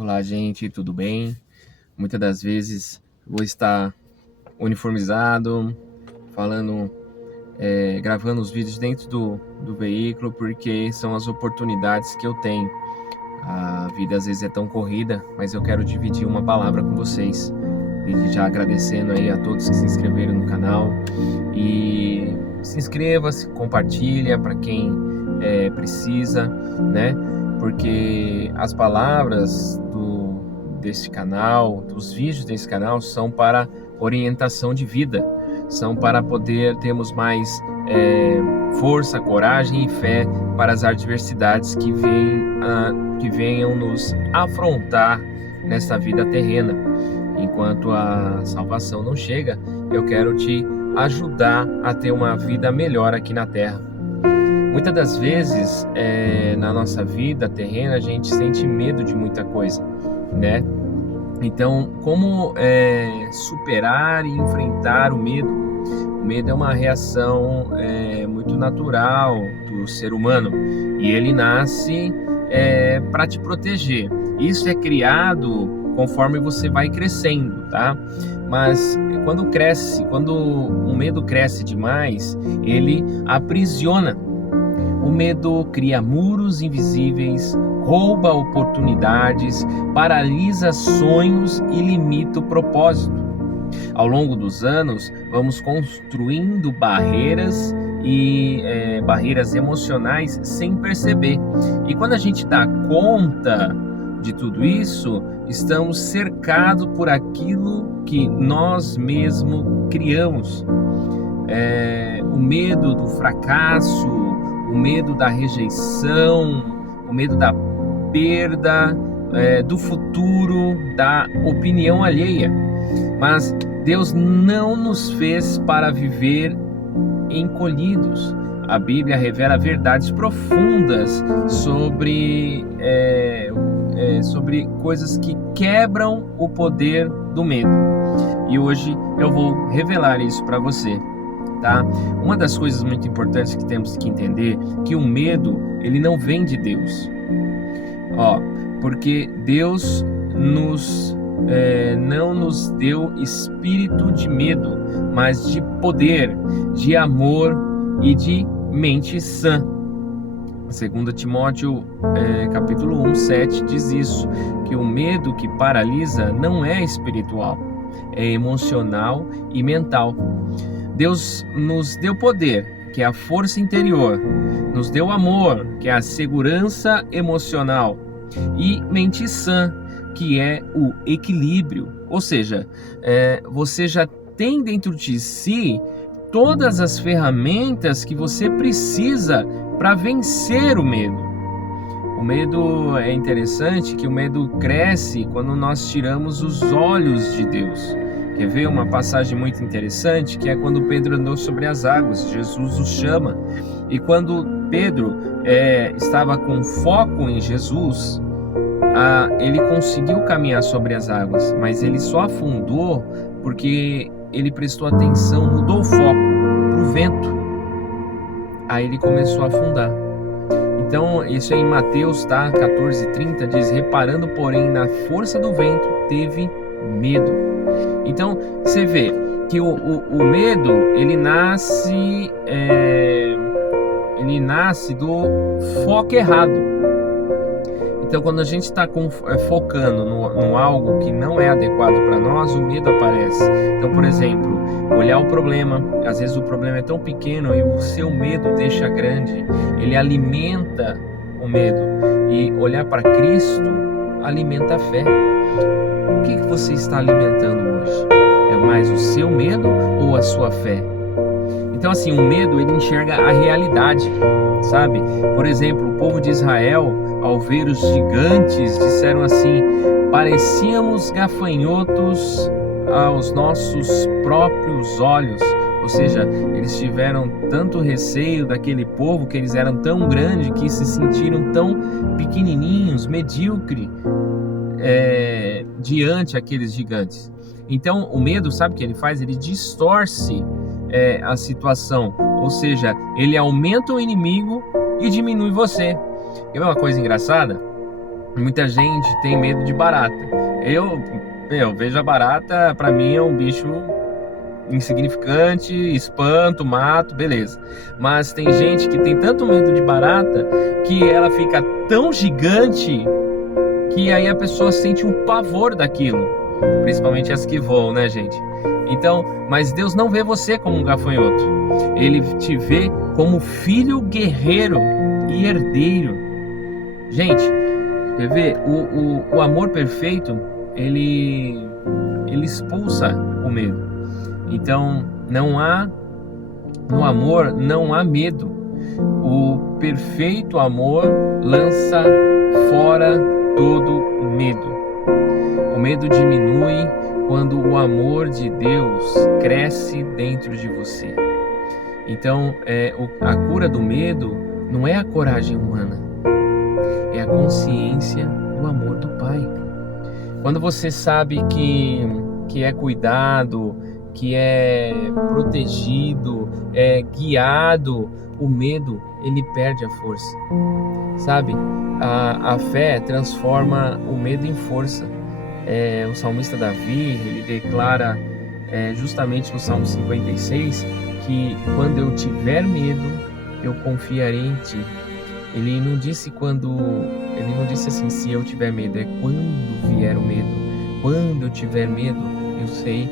Olá, gente, tudo bem? Muitas das vezes vou estar uniformizado, falando, gravando os vídeos dentro do veículo, porque são as oportunidades que eu tenho. A vida às vezes é tão corrida, mas eu quero dividir uma palavra com vocês. Desde já agradecendo aí a todos que se inscreveram no canal. E se inscreva, se compartilha para quem precisa, né? Porque as palavras desse canal, dos vídeos desse canal, são para orientação de vida, são para poder termos mais força, coragem e fé para as adversidades que venham nos afrontar nesta vida terrena. Enquanto a salvação não chega, eu quero te ajudar a ter uma vida melhor aqui na Terra. Muitas das vezes, na nossa vida terrena, a gente sente medo de muita coisa, né? Então, como superar e enfrentar o medo? O medo é uma reação muito natural do ser humano e ele nasce para te proteger. Isso é criado conforme você vai crescendo, tá? Mas quando o medo cresce demais, ele aprisiona. O medo cria muros invisíveis, rouba oportunidades, paralisa sonhos e limita o propósito. Ao longo dos anos, vamos construindo barreiras barreiras emocionais sem perceber. E quando a gente dá conta de tudo isso, estamos cercados por aquilo que nós mesmos criamos. O medo do fracasso, o medo da rejeição, o medo da perda, do futuro, da opinião alheia. Mas Deus não nos fez para viver encolhidos. A Bíblia revela verdades profundas sobre coisas que quebram o poder do medo. E hoje eu vou revelar isso para você. Tá? Uma das coisas muito importantes que temos que entender é que o medo, ele não vem de Deus. Porque Deus não nos deu espírito de medo, mas de poder, de amor e de mente sã. 2 Timóteo capítulo 1:7 diz isso, que o medo que paralisa não é espiritual, é emocional e mental. Deus nos deu poder, que é a força interior, nos deu amor, que é a segurança emocional, e mente sã, que é o equilíbrio. Ou seja, você já tem dentro de si todas as ferramentas que você precisa para vencer o medo. O medo é interessante que o medo cresce quando nós tiramos os olhos de Deus. Quer ver uma passagem muito interessante, que é quando Pedro andou sobre as águas, Jesus o chama. E quando Pedro estava com foco em Jesus, ele conseguiu caminhar sobre as águas, mas ele só afundou porque ele prestou atenção, mudou o foco para o vento. Aí ele começou a afundar. Então, isso é em Mateus 14:30, diz: reparando, porém, na força do vento, teve medo. Então, você vê que o medo, ele nasce do foco errado. Então, quando a gente está focando no algo que não é adequado para nós, o medo aparece. Então, por exemplo, olhar o problema. Às vezes o problema é tão pequeno e o seu medo deixa grande. Ele alimenta o medo. E olhar para Cristo alimenta a fé. O que você está alimentando hoje? É mais o seu medo ou a sua fé? Então, assim, o medo, ele enxerga a realidade, sabe? Por exemplo, o povo de Israel, ao ver os gigantes, disseram assim: parecíamos gafanhotos aos nossos próprios olhos. Ou seja, eles tiveram tanto receio daquele povo, que eles eram tão grandes, que se sentiram tão pequenininhos, medíocres, diante aqueles gigantes. Então, o medo, sabe o que ele faz? Ele distorce a situação, ou seja, ele aumenta o inimigo e diminui você. Quer ver uma coisa engraçada? Muita gente tem medo de barata. Eu vejo a barata, pra mim é um bicho insignificante, espanto, mato, beleza. Mas tem gente que tem tanto medo de barata que ela fica tão gigante que aí a pessoa sente um pavor daquilo. Principalmente as que voam, né, gente? Então, mas Deus não vê você como um gafanhoto. Ele te vê como filho guerreiro e herdeiro. Gente, quer ver? O amor perfeito, ele expulsa o medo. Então, no amor não há medo. O perfeito amor lança fora todo medo. O medo diminui quando o amor de Deus cresce dentro de você. Então, a cura do medo não é a coragem humana, é a consciência do amor do Pai. Quando você sabe que é cuidado, que é protegido, é guiado, o medo, ele perde a força, sabe? A fé transforma o medo em força. O salmista Davi, ele declara justamente no Salmo 56, que quando eu tiver medo, eu confiarei em ti. Ele não disse assim, se eu tiver medo, é quando vier o medo. Quando eu tiver medo, eu sei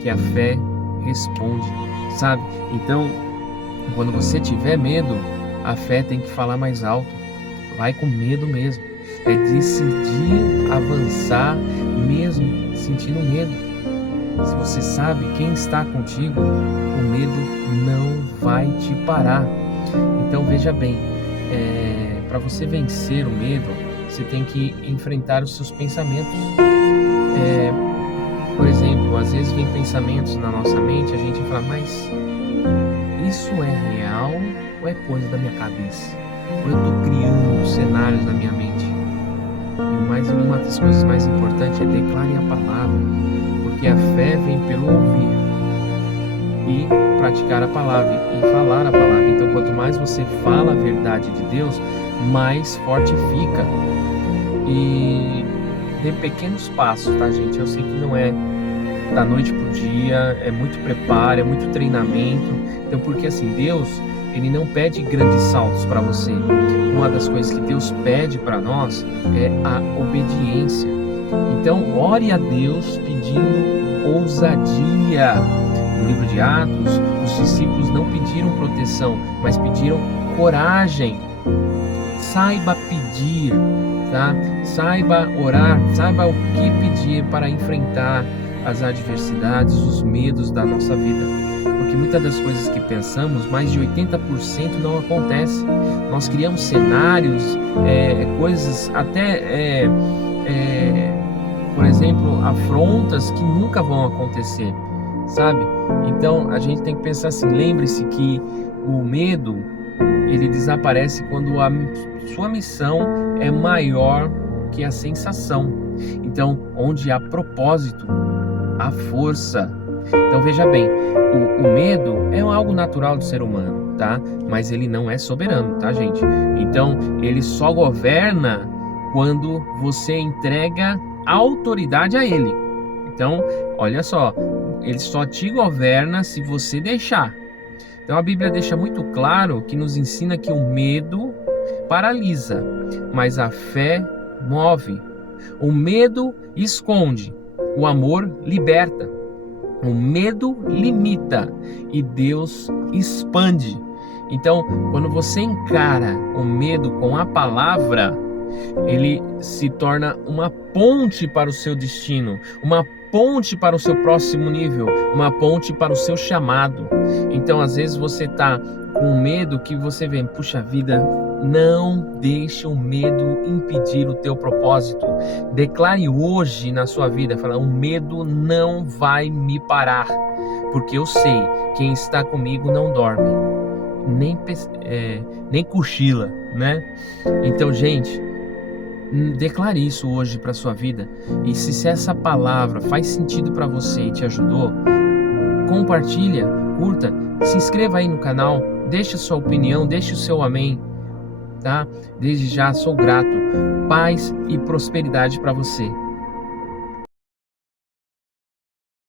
que a fé responde, sabe? Então, quando você tiver medo, a fé tem que falar mais alto. Vai com medo mesmo. É decidir avançar mesmo sentindo medo. Se você sabe quem está contigo, o medo não vai te parar. Então veja bem, para você vencer o medo, você tem que enfrentar os seus pensamentos. Por exemplo, às vezes vem pensamentos na nossa mente, a gente fala, mas isso é real ou é coisa da minha cabeça? Ou eu estou criando cenários na minha mente? E uma das coisas mais importantes é declarar a palavra, porque a fé vem pelo ouvir e praticar a palavra e falar a palavra. Então, quanto mais você fala a verdade de Deus, mais forte fica. E dê pequenos passos, tá, gente? Eu sei que não é da noite pro dia, é muito preparo, é muito treinamento. Então, porque assim, Deus, ele não pede grandes saltos para você. Uma das coisas que Deus pede para nós é a obediência. Então, ore a Deus pedindo ousadia. No livro de Atos, os discípulos não pediram proteção, mas pediram coragem. Saiba pedir, tá? Saiba orar, saiba o que pedir para enfrentar as adversidades, os medos da nossa vida. Porque muitas das coisas que pensamos, mais de 80% não acontece. Nós criamos cenários, coisas até, por exemplo, afrontas que nunca vão acontecer, sabe? Então a gente tem que pensar assim, lembre-se que o medo, ele desaparece quando a sua missão é maior que a sensação. Então, onde há propósito, há força. Então veja bem, o medo é algo natural do ser humano, tá? Mas ele não é soberano, tá, gente? Então ele só governa quando você entrega autoridade a ele. Então, olha só, ele só te governa se você deixar. Então a Bíblia deixa muito claro que nos ensina que o medo paralisa, mas a fé move. O medo esconde, o amor liberta. O medo limita e Deus expande. Então, quando você encara o medo com a palavra, ele se torna uma ponte para o seu destino, uma ponte para o seu próximo nível, uma ponte para o seu chamado. Então, às vezes você está com medo que você vê, puxa vida, não deixe o medo impedir o teu propósito. Declare hoje na sua vida, fala, o medo não vai me parar, porque eu sei, quem está comigo não dorme, nem cochila, né? Então, gente, declare isso hoje para sua vida. E se essa palavra faz sentido para você e te ajudou, compartilha, curta, se inscreva aí no canal, deixe a sua opinião, deixe o seu amém. tá? Desde já sou grato. Paz e prosperidade para você.